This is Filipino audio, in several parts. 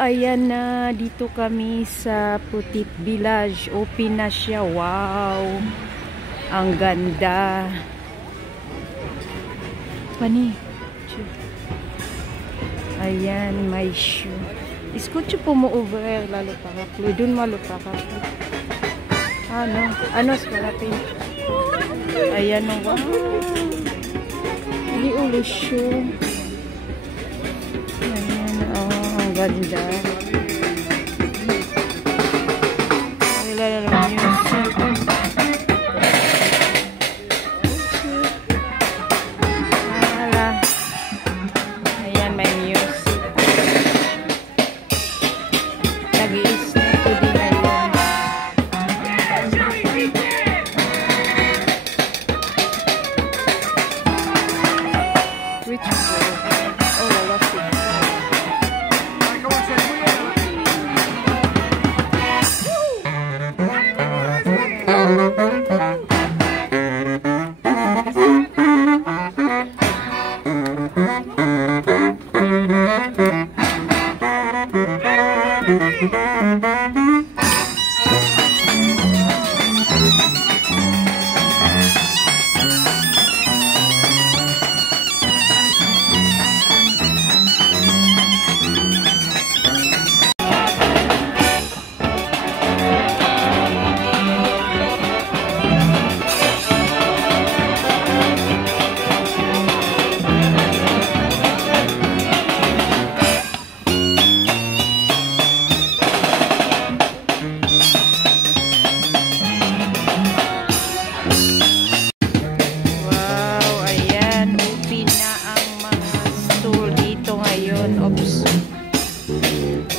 ayan na. Dito kami sa Putit Village. Open na siya. Wow. Ang ganda. Pani. Ayan, may shoe. Escucho po mo over lalo pa ka. Doon malo pa ka. Ano skalapin. Ayan, wow. Hindi ulo shoe. Ayan, ang ganda. Wala naman yun. Ayan, may music. Nag-iis na ito din ngayon. Which one? Oh, wala siya.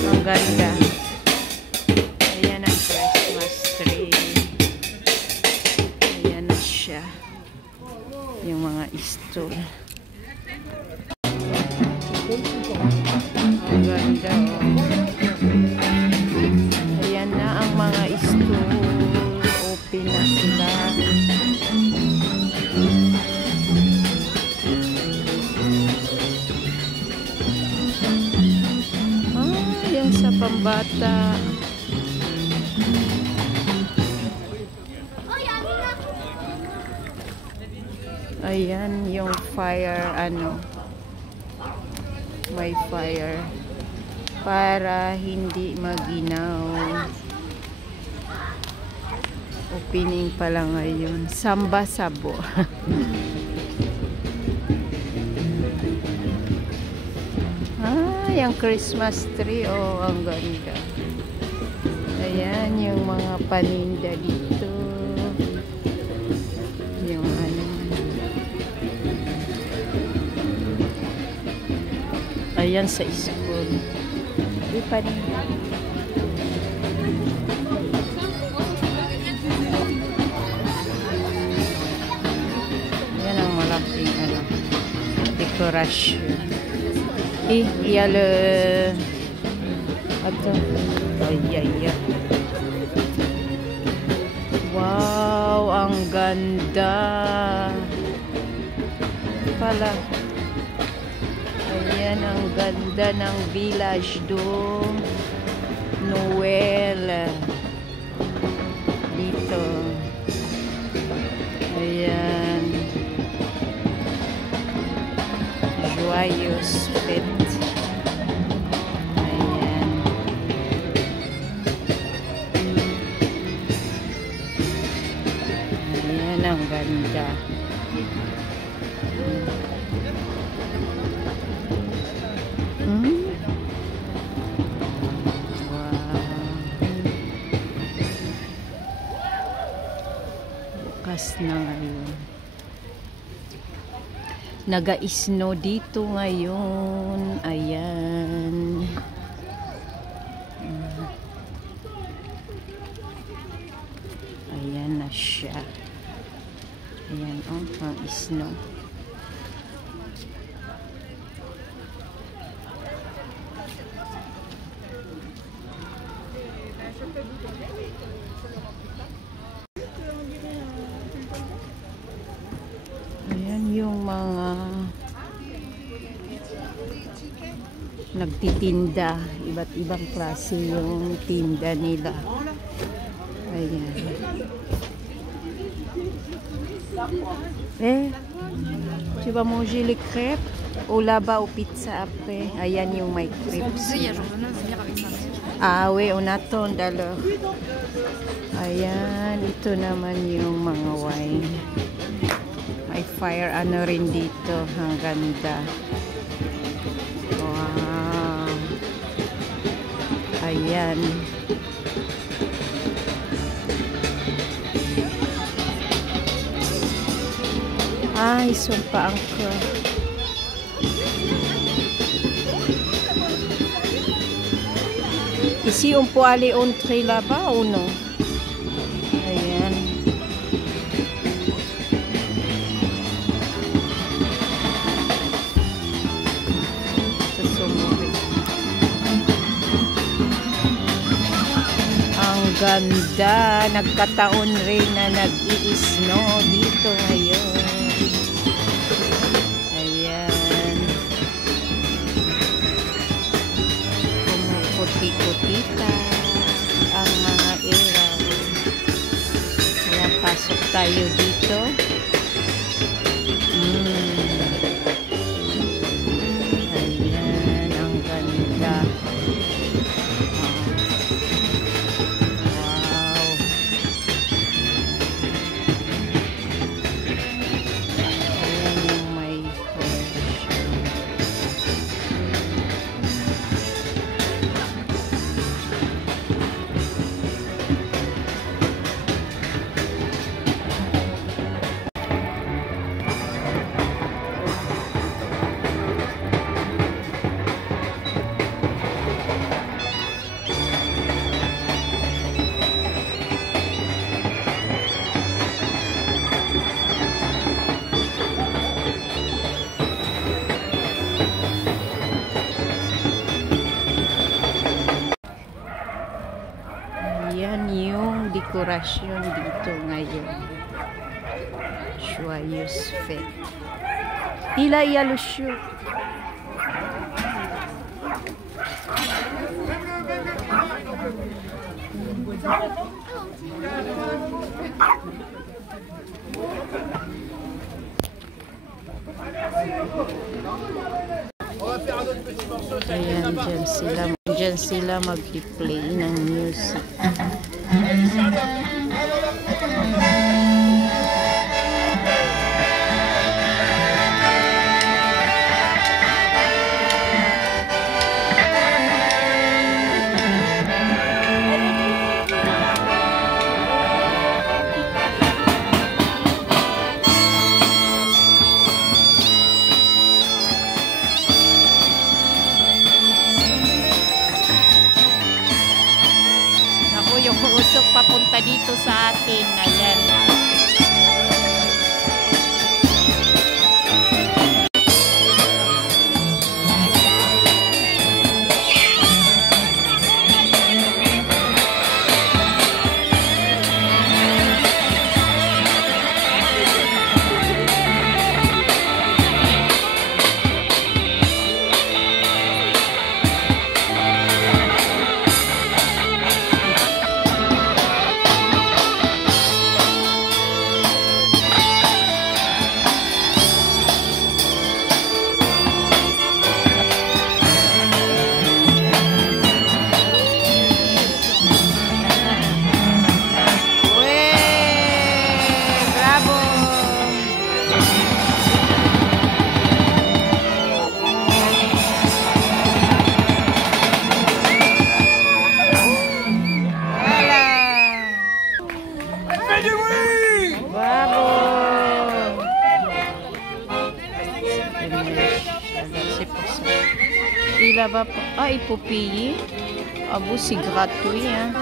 Ang ganda. Ayan ang Christmas tree. Ayan na siya. Yung mga stool. Ang ganda, oh. Ayan na ang mga stool. Open na sila. Sa pambata. Ayan yung fire, may fire para hindi maginaw. Opening pala ngayon. Samba Sabo. Yung Christmas tree, oh, ang ganda. Ayan, yung mga paninda dito. Yung ayan sa school. Yung paninda. Ayan ang malaking, dekorasyon. Il y a le... Attends. Aïe, aïe, aïe. Wow, ang ganda. Pala. Ayan, ang ganda ng village doon. Noel. Dito. Ayan. Joyeux fête. Ayan. Ayan ang ganda. Wow. Bukas na ngayon. Naga-snow dito ngayon. Ayan. Ayan na siya. Ayan, oh, ang snow. Ayan yung mga nagtitinda, Iba't ibang klase yung tinda nila. Ayan. Tu vas manger les crêpes ou là-bas au pizza après? Ayan yung may crepes. Ah oui, on attend alors. Ayan, ito naman yung mga wine. May fire ano rin dito. Ang ganda. Wow. Ayan. Ah, ils sont pas encore. Ici, on peut aller entrer là-bas ou non? Ayan. Ang ganda. Nagkataon rin na nag-i-snow dito ngayon. Puti-putita ang mga ilaw. Kaya pasok tayo dito. Ayan, ang ganda. Wow. Ayan yung may Yan yung dekorasyon dito ngayon. Joyeuse fête. Il y a le chou. Ayan, dyan sila mag-play ng music. Yung usok papunta dito sa atin. Ayan. Et là-bas, ah, il faut payer. Ah bon, c'est gratuit, hein.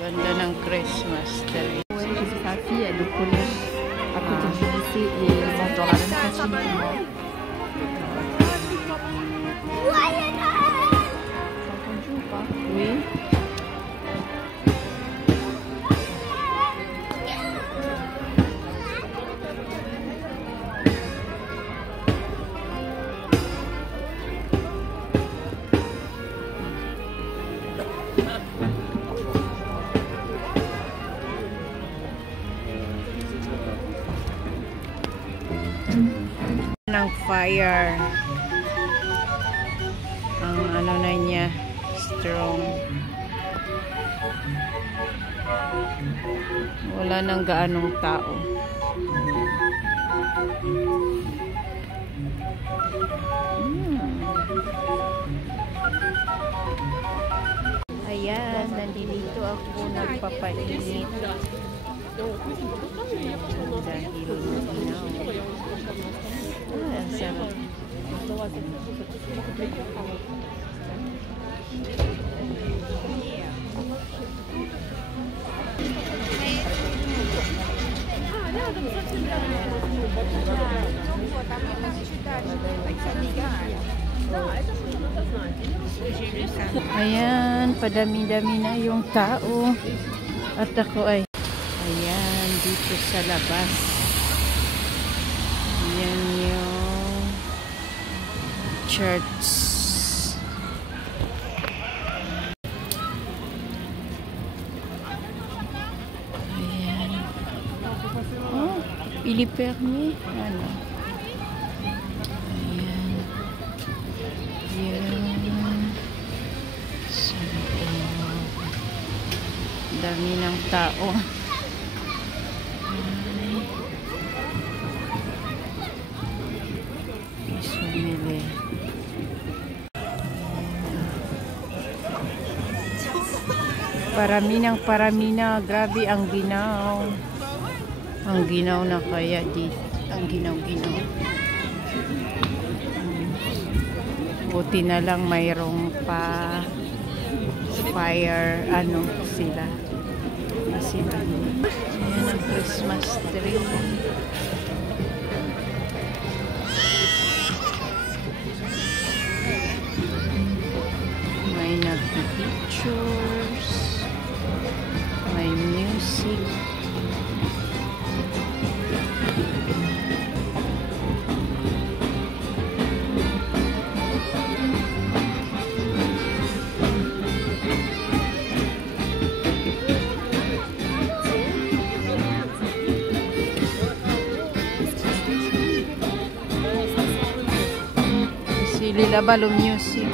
Ganda ng Christmas tree. Ouais, j'ai vu sa fille, elle est au collège à côté du lycée et ils mangent dans la même cantine que moi. T'as entendu ou pas? Oui. fire. Ang ano na niya, strong. Wala nang gaanong tao. Ayan, nandito ako nagpapainit. Dahil ginaw. Ang sarap. Ayan, padami-dami na yung tao. At ako ay ayan, dito sa labas. Ayan yung church. Ayan. Oh, pili-permi. Ano? Ayan. Ayan. So, dami ng tao. Sumili. Parami na. Grabe ang ginaw. Ang ginaw na kaya dito. Ang ginaw-ginaw. Buti na lang mayroong pa fire. Ano sila. Sila. Ayan ang Christmas tree. May nagpi-pictures. May music. Lila Balloon Music.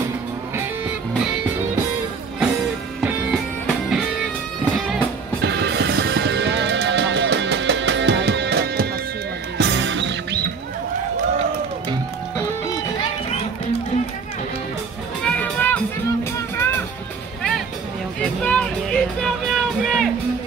Yung kanina yan.